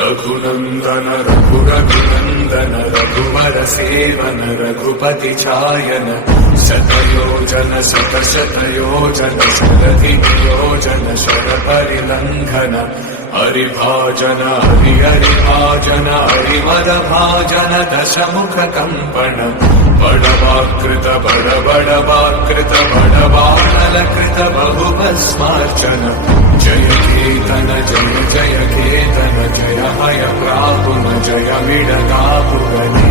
रघुनंदन रघुरघुनंदन रघुवर seven Raghupati छायन शतयोजन शतशतयोजन शरधियोजन शरपरिलंघन हरिभाजन हरिहरिभाजन हरिमदभाजन दशमुख कंपन बड़वाकृत बड़बड़वाकृत बड़बाणलकृत बहुभस्मार्चन जय केतन जय जय केतन जय हय प्राहुन जय विडगापुगने।